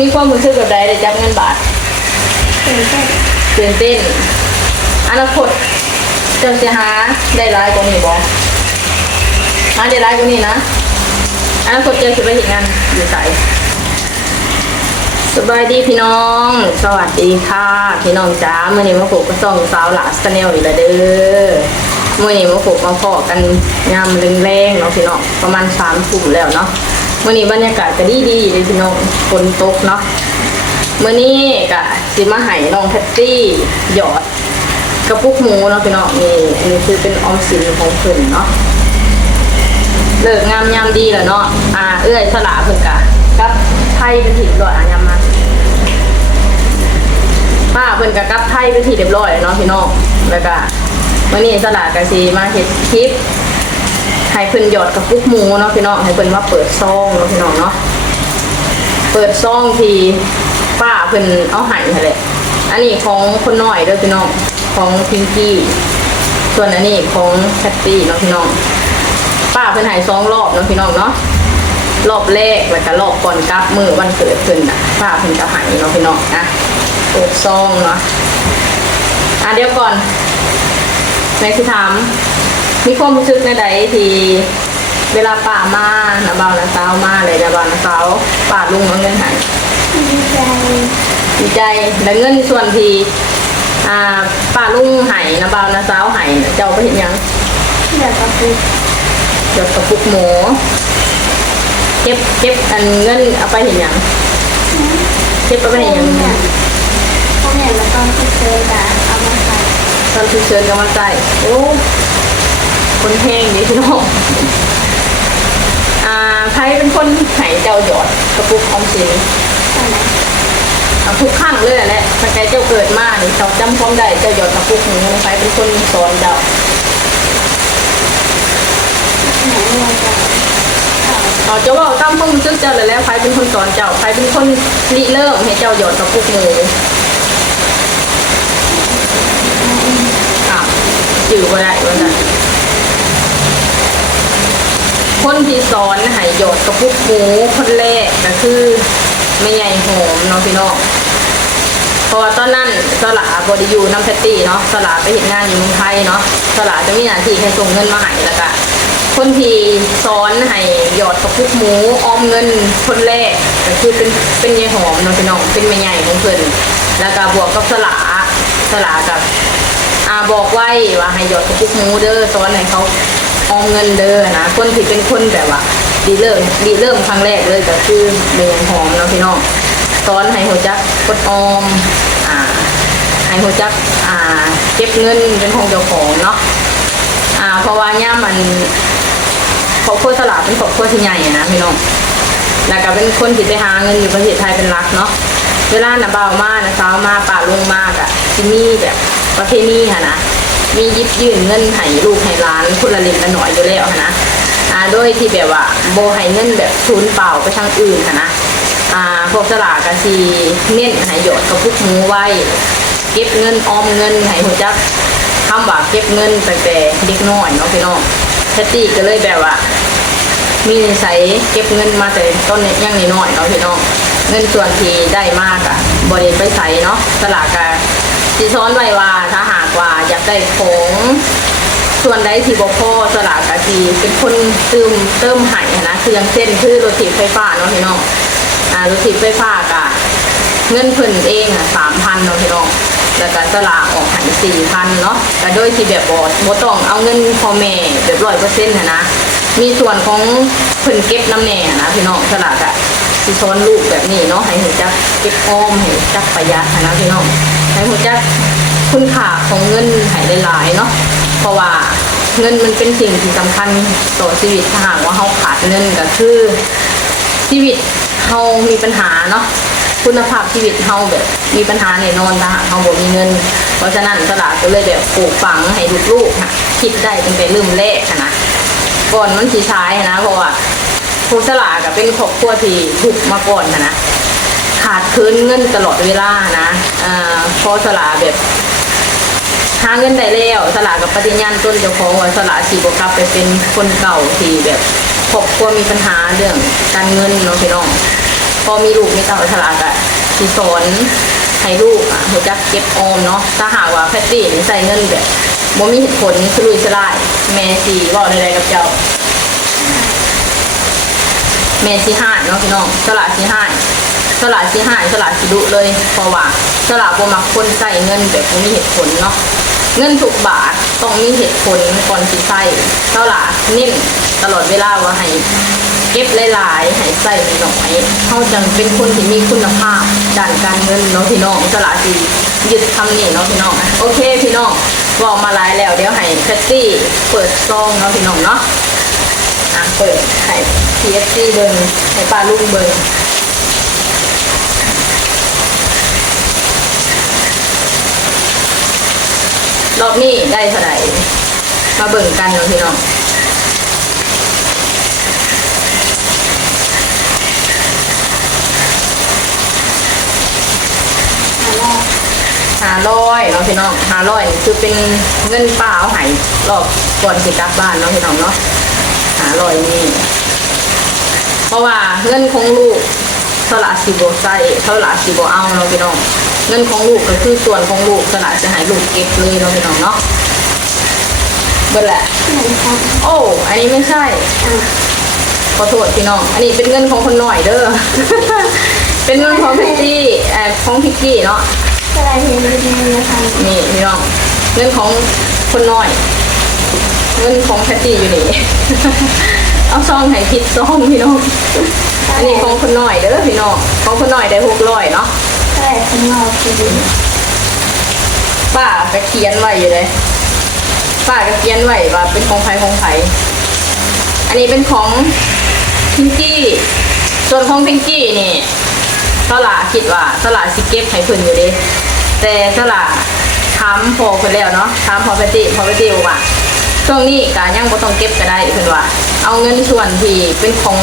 มีความรู้สึกแบบใดได้จับเงินบาทตื่นเต้นตื่นเต้นอนาคตเจะจะหาได้ร้ายกว่านี้บ่หาได้ร้ายกว่านี้นะอนาคตเจะคิดไปเห็นงานอยู่ใสสบายดีพี่น้อง สวัสดีค่ะ พี่น้องจ้าเมื่อนี้มาผูกกระซ่องสาวหลาสแนลอีกแล้วเด้อเมื่อนี้มาผูกมาพอกันยามแรงๆเนาะพี่น้องประมาณสามทุ่มแล้วเนาะ มื่อนี้บรรยากาศก็ดีดีเลยพี่น้องฝนตกเนาะเมื่อนี้กะสิมาให้น้องแพตตี้หยอดกระปุกหมูเนาะพี่น้องนี่อันนี้คือเป็นออมสินของเพิ่นเนาะเลิกงามยามดีแล้วเนาะอ่าเอื้อยสละเพิ่นกะกับไทยเป็นที่เรียบร้อยอะยามมาป้าเพิ่นกะกับไทยเป็นที่เรียบร้อยแล้วเนาะพี่น้องแล้วก็มื่อนี้สละกะสิมาเฮ็ดคลิป ให้เพิ่นหยอดกระปุกหมูเนาะพี่น้องให้เพิ่นมาเปิดซองเนาะพี่น้องเนาะเปิดซองทีป้าเพิ่นเอาหายหั่นแหละอันนี้ของคนน้อยเด้อพี่น้องของพิงกี้ส่วนอันนี้ของแพตตี้เนาะพี่น้องป้าเพิ่นหายสองรอบเนาะพี่น้องเนาะรอบแรกแล้วก็รอบก่อนกลับมือวันเกิดเพิ่นน่ะป้าเพิ่นก็ใหายเนาะพี่น้องนะเปิดซองเนาะอะเดี๋ยวก่อนแม่สิถาม มีความรู้สึกในใดที่เวลาป่ามานะบ่าวนะสาวมาเลยนะบ่าวนะสาวป่าลุงเอาเงินใหายดีใจดีใจแล้วเงินส่วนที่อ่าป่าลุงใหายนะบ่าวนะสาวใหายเจ้าไปเห็นยังเดี๋ยวก็คือเดี๋ยวกระปุกหมูเก็บเก็บอันเงินเอาไปเห็นยังเก็บเอาไปเห็นยังเนี่ยพวกเนี่ยแล้วตอนที่เจอแต่เอามาใส่ตอนที่เชิญกันมาใจโอ้ คนแห้งนี่พี่น้องอ่าใครเป็นคนใหายเจ้าหยอดกระปุกออมสินทุกข้างเลยแหละตั้งแต่เจ้าเกิดมานี่เจ้าจำความได้เจ้าหยอดกระปุกหมูใครเป็นคนสอนเจ้าเราจะเอาเอาเจ้าว่าตามความรู้สึกเจ้าเลยแล้วใครเป็นคนสอนเจ้าใครเป็นคนริเริ่มให้เจ้าหยอดกระปุกมูอะจื่อว่าได้ว่าได้ คนที่สอนให้หยอดกระปุกหมูคนแรกก็คือแม่ใหญ่โหมเนาะพี่น้องเพราะว่าตอนนั้นสลาบไดิยูน้ำแพตตี้เนาะสลาไปเห็นงานอยู่เมืองไทยเนาะสลาจะมีหน้าที่แค่ส่งเงินมาให้แล้วก็คนที่สอนให้หยอดกระปุกหมูออมเงินคนแรกก็คือเป็นเป็นยายหอมเนาะพี่น้องเป็นแม่ใหญ่ของเพิ่นแล้วก็บวกกับสลาสลากับอาบอกไว้ว่าให้หยอดกระปุกหมูเด้อสอนให้เขา ออมเงินเด้อนะคนที่เป็นคนแบบว่าดีเริ่มดีเริ่มครั้งแรกเลยก็คือแม่ใหญ่หอมเนาะพี่น้องสอนให้หัวจักกดออมอ่าให้หัวจักอ่าเก็บเงินเป็นของเจ้าของเนาะอ่าเพราะว่าย่ามมันครอบครัวสลาเป็นครอบครัวที่ใหญ่นะพี่น้องแล้วก็เป็นคนที่ไปหาเงินอยู่ประเทศไทยเป็นหลักเนาะเวลาหนาเบาวมากนะสามาป่าลงมากอะที่มีแบบประเพณีค่ะนะ มียิบยื่นเงินให้ลูกให้หล้านคนละเล็กละหน่อยอยู่แล้วค่ะนะอ่าโดยที่แบบว่าโบให้เงินแบบศูนเปล่าไปทางอื่นค่ะนะอ่าพวกสลากกันทีเน้นให้หยดกับพวกหมูไว้เก็บเงินออมเงินให้หัวจักคำว่าเก็บเงินตั้งแต่เด็กน้อยเนาะพี่น้องแพตตี้ก็เลยแบบว่า มีนิสัยเก็บเงินมาแต่ต้นยังน้อยเนาะพี่น้องเงินส่วนที่ได้มากอะบริไปใส่เนาะสลากกะสิซ้อนไว้ว่าถ้า ว่าอยากได้ของส่วนใดที่บ่พอสลากกะทีเป็นคนเติมเติมใหายนะคืออย่างเช่นคือรถถีบไฟฟ้าเนาะพี่น้องอ่ารถถีบไฟฟ้ากะเงินเพิ่นเองอะสามพันเนาะพี่น้องแล้วก็สลากออกหายสี่พันเนาะก็โดยที่แบบบ่บ่ต้องเอาเงินพ่อแม่แบบร้อยเปอร์เซ็นต์นะ มีส่วนของเพิ่นเก็บน้ำแหน่นะพี่น้องสลากอะสิซ้อนลูกแบบนี้เนาะให้หูจักเก็บอ้อมให้จักประหยัดนะพี่น้องให้หูจัก คุณค่าของเงินให้หลายๆเนาะเพราะว่าเงินมันเป็นสิ่งที่สำคัญต่อชีวิตถ้าหากว่าเฮาขาดเงินก็คือชีวิตเฮามีปัญหาเนาะคุณภาพชีวิตเฮาแบบมีปัญหาแน่นอนถ้าหากเฮาบ่มีเงิน เพราะฉะนั้นสลากก็เลยแบบปลูกฝังให้ลูกๆค่ะคิดได้ตั้งแต่เริ่มแรกค่ะนะก่อนมันสีใช้นะเพราะว่าครูสลากับเป็นครอบครัวที่ถูกมาก่อนนะนะขาดคืนเงินตลอดเวลานะอ่าพอสลาแบบ หาเงินได้แล้วสลากับปฏิญญาณต้นเจ้าของว่าสลาสีบกลับไปเป็นคนเก่าที่แบบครอบครัวมีปัญหาเรื่องการเงินเนาะพี่น้อง พอมีลูกมีเต่าฉลากอะที่สอนให้ลูกอะหัวจักเก็บออมเนาะถ้าหากว่าแพตตี้ใส่เงินแบบบ่มีเหตุผลสลุยสลายแม่สีบอกใดๆกับเจ้าแม่สีห้าเนาะพี่น้องสละสีห้าสละสีห้าสละสีดุเลยเพราะว่าสละบ่มักคนใส่เงินแบบบ่มีเหตุผลเนาะ เงินทุกบาทต้องมีเหตุผลก่อนสิใส่สละเน้นตลอดเวลาว่าให้เก็บหลายๆให้ใส่น้อยเขาจังเป็นคนที่มีคุณภาพด้านการเงินเนาะพี่น้องสละสียึดคำนี้เนาะพี่น้องอะโอเคพี่น้องบอกมาหลายแล้วเดี๋ยวให้แพตตี้เปิดซองเนาะพี่น้องเนาะอะเปิดไข่ TFC เบิงไข่ปลาลูกเบิง รอบนี้ได้เท่าไหร่มาเบิ่งกันเนาะพี่น้องหาแรกห้าร้อยเนาะพี่น้องห้าร้อยคือเป็นเงินเปล่าหายรอบก่อนสิกลับบ้านเนาะพี่น้องเนาะห้าร้อยนี่เพราะว่าเงินของลูก สละสิบใส่สละสิบเอาเนาะพี่น้อง เงินของลูกก็คือส่วนของลูกสละจะให้ลูกเก็บเลยเนาะพี่น้องเนาะเบิดแหละหนึ่งครั้งโอ้อันนี้ไม่ใช่อะขอโทษพี่น้อง อันนี้เป็นเงินของคนหน่อยเด้อ เป็นเงินของพิกกี้เอ่อของพิกกี้เนาะสลายเห็นดีๆนะคะนี่พี่น้อง เงินของคนน้อย เงินของแพตตี้อยู่นี่ เอาซองให้ผิดซองพี่น้อง อันนี้ของคนน้อยเด้อพี่น้องของคนน้อยได้หกร้อยเนาะสลายข้างนอกคือดีป้าก็เขียนไว้อยู่เลยป้าก็เขียนไว้ว่าเป็นของใครของใครอันนี้เป็นของพิงกี้ส่วนของพิงกี้นี่สละคิดว่าสละสิเก็บให้เพิ่นอยู่เดิแต่สละถามพอเพิ่นแล้วเนาะถามพอปฏิพอปฏิบอกว่าช่วงนี้ก็ยังบ่ต้องเก็บก็ได้เพิ่นว่า เอาเงินส่วนที่เป็นของ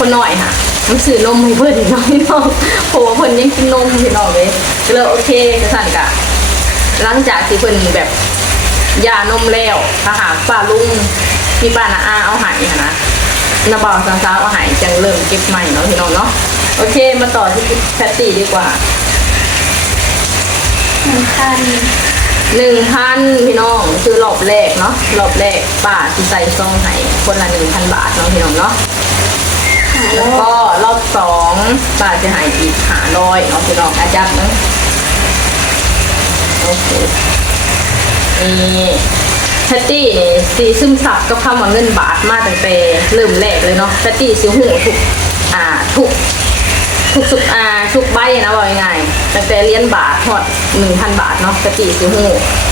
คนน้อยค่ะมันซื้อนมให้เพิ่นอีกเนาะพี่น้องเพราะว่าเพิ่นยังกินนมพี่น้องเลยก็เลยโอเคจะสั่นกะหลังจากที่เพิ่นแบบยานมแล้วถ้าหากป้าลุงมีป้านาอาเอาใหายนะนาบ่าวสาวๆเอาใหายจังเริ่มเก็บใหม่เนาะพี่น้องเนาะโอเคมาต่อที่แพตตี้ดีกว่าหนึ่งพันหนึ่งพันพี่น้องคือรอบแรกเนาะรอบแรกป้าที่ใส่ซองให้คนละหนึ่งพันบาทเนาะพี่น้องเนาะหา แล้วก็รอบสองป้าจะหายอีกหาร้อยเนาะพี่น้องอาจับเนาะโอเคนี่แพตตี้นี่สีซึมซับก็คำว่าเงินบาทมาตั้งแต่เริ่มแรกเลยเนาะแพตตี้สิหูทุกอ่าทุกทุกสุกอ่าทุกใบนะบอกง่ายๆตั้งแต่เหรียญบาททอดหนึ่งพันบาทเนาะกะติซื้อหู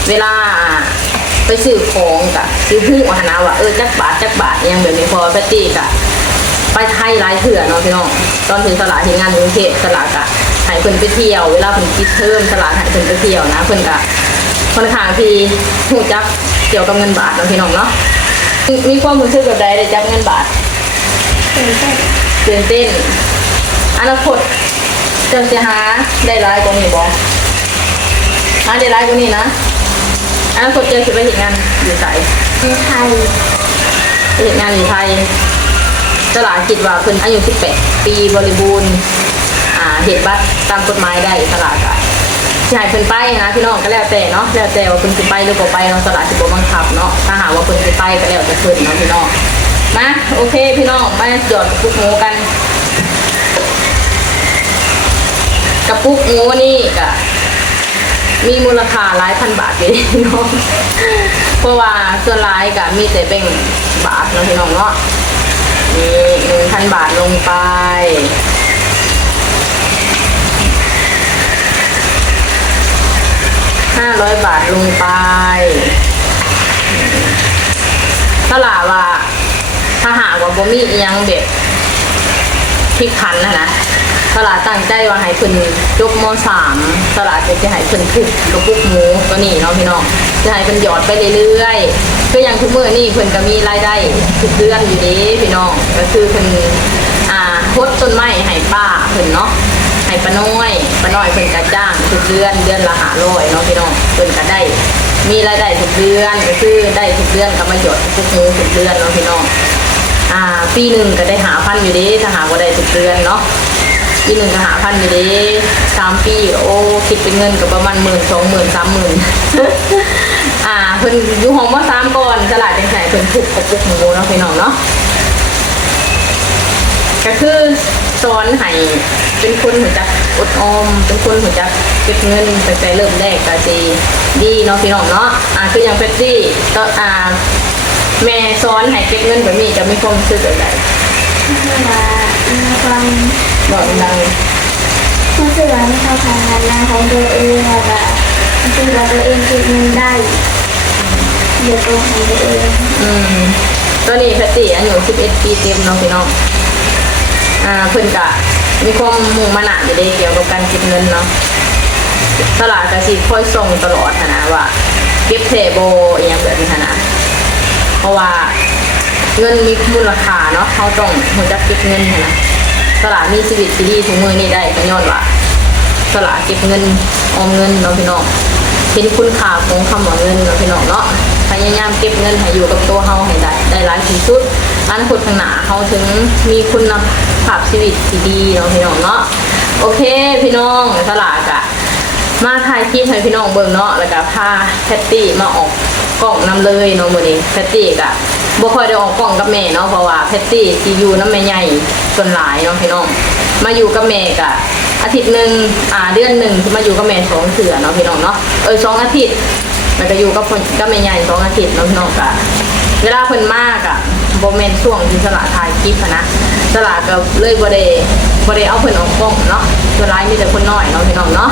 เวลาไปซื้อของกะซื้อหูหานะว่าเออจักบาทจักบาทยังแบบนี้พอกะติกะ ไปไทยหลายเถื่อเนาะพี่น้องตอนถึงสลากที่งานกรุงเทพสลากอะให้เพิ่นไปเที่ยวเวลาเพิ่นปิดเทอมสลากให้เพิ่นไปเที่ยวนะเพิ่นกะค่อนข้างที่หูจักเกี่ยวกับเงินบาทเนาะพี่น้องเนาะมีมีความรู้สึกแบบใดได้จักเงินบาทตื่นเต้นตื่นเต้นอนาคตเจะจะหาได้ร้ายกว่านี้บอหาได้ร้ายกว่านี้นะอนาคตเจะคิดไปเห็นงานอยู่ไสในไทยไปเห็นงานอยู่ไทย ตลาดคิดว่าเพิ่นอายุ18ปีบริบูรณ์อ่าเหตุบัตรตามกฎหมายได้ตลาดอะสิให้เพิ่นไปนะพี่น้องก็แล้วแต่เนาะแล้วแต่ว่าเพิ่นสิไปหรือบ่ไปเนาะตลาดสิบ่บังคับเนาะถ้าหากว่าเพิ่นสิไปก็แล้วแต่เพิ่นเนาะพี่น้องมาโอเคพี่น้องมาหยอดปุกหมูกันกระปุกหมูนี่ก็มีมูลค่าหลายพันบาทเลยพี่น้องเพราะว่าส่วนหลายก็มีแต่แบ่งบาทเนาะพี่น้องเนาะ นี่หนึ่งพันบาทลงไป ห้าร้อยบาทลงไปตลาดว่า ถ้าหากว่าบ่มีอียังแบบพลิกพันนะนะตลาดตั้งใจว่าให้เพิ่นยกมอสามตลาดจะจะให้เพิ่นทุกกระปุกหมูตัวนี้เนาะพี่น้องจะให้เพิ่นหยอดไปเรื่อยๆ ก็อย่างทุกมื้อนี่เพิ่นก็มีรายได้ทุกเดือนอยู่ดีพี่น้องก็คือเพิ่นอ่าพดต้นไม้ให้ป้าเพิ่นเนาะให้ป้าน้อยป้าน้อยเพิ่นก็จ้างทุกเดือนเดือนละ500เนาะพี่น้องเพิ่นก็ได้มีรายได้ทุกเดือนก็คือได้ทุกเดือนก็มาหยดทุกหมูทุกเดือนเนาะพี่น้องอ่าปีหนึ่งก็ได้หาพันอยู่ดีถ้าหาว่าได้ทุกเดือนเนาะปีหนึ่งก็หาพันอยู่ด้สามปีโอ้คิดเป็นเงินก็ประมาณหมื่นสองหมื่นสามหมื่นอ่า พิ่นอยู่ห้องว่าสามก่อนตลาดจังไสเพิ่นถูกกระปุกหมูเนาะพี่น้องเนาะก็คือสอนให้เป็นคนหัวจักอดออม เป็นคนหัวจักเก็บเงินไปแต่เริ่มแรกก็สิดีเนาะพี่น้องเนาะอ่าคืออย่างเฟตตี้ก็อ่าแม่สอนให้เก็บเงินแบบนี้จะมีความรู้สึกแบบไหนเวลามีความบอกดังรู้สึกว่ามีความพัฒนของตัวเองแล้วก็รู้สึกว่าตัวเองคิดเงินได้ เดี๋ยวตัวของตัวเองๆอืมตอนนี้แพตตี้อายุ11ปีเต็มเนาะพี่น้องอ่าเพิ่นก็มีความมุ่งมั่นอยู่เด้เกี่ยวกับการเก็บเงินเนาะตลาดก็สิค่อยส่งตลอดนะว่า เก็บเทโบอย่างแบบนี้นะเพราะว่าเงินมีมูลค่าเนาะเขาต้องหัวจักเก็บเงินนะสลากมีชีวิตที่ดีทุกมือนี่ได้ก็ย้อนว่าสลากเก็บเงินออมเงินเนาะพี่น้องเห็นคุณค่าของคำว่าเงินเนาะพี่น้องเนาะ พยายามเก็บเงินให้อยู่กับตัวเฮาให้ได้ได้หลายที่สุดอนาคตข้างหน้าเขาถึงมีคุณภาพชีวิตที่ดีเนาะพี่น้องเนาะโอเค พี่น้องสลากอะมาถ่ายคลิปให้พี่น้องเบิ่งเนาะแล้วก็พาแพตตี้มาออกกล้องนำเลยเนาะมื้อนี้แพตตี้ก็บ่ค่อยได้ออกกล้องกับแม่เนาะเพราะว่าแพตตี้สิอยู่นำแม่ใหญ่ส่วนหลายเนาะพี่น้อง มาอยู่กับแม่ก็อาทิตย์หนึ่งอ่าเดือนหนึ่งมาอยู่กับแม่สองเทื่อเนาะพี่น้องเนาะเออสองอาทิตย์ แล้วก็อยู่กับคนกับแม่ใหญ่สองอาทิตย์นาะพี่น้องก็เวลาเพิ่นมากอะบ่แม่นช่วงที่สละถ่ายคลิปอะนะสละก็เลยบ่ได้บ่ได้เอาเพิ่นออกกล้องเนาะส่วนหลายมีแต่คนน้อยเนาะพี่น้องเนาะ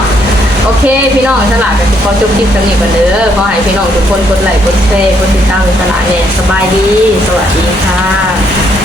โอเค พี่น้องสลาดกับทุกคนจบคลิปกันนี้กันเด้อขอให้พี่น้องทุกคนกดไลค์กดแชร์กดติดตามสลาดเนี่ยสบายดี สวัสดีค่ะ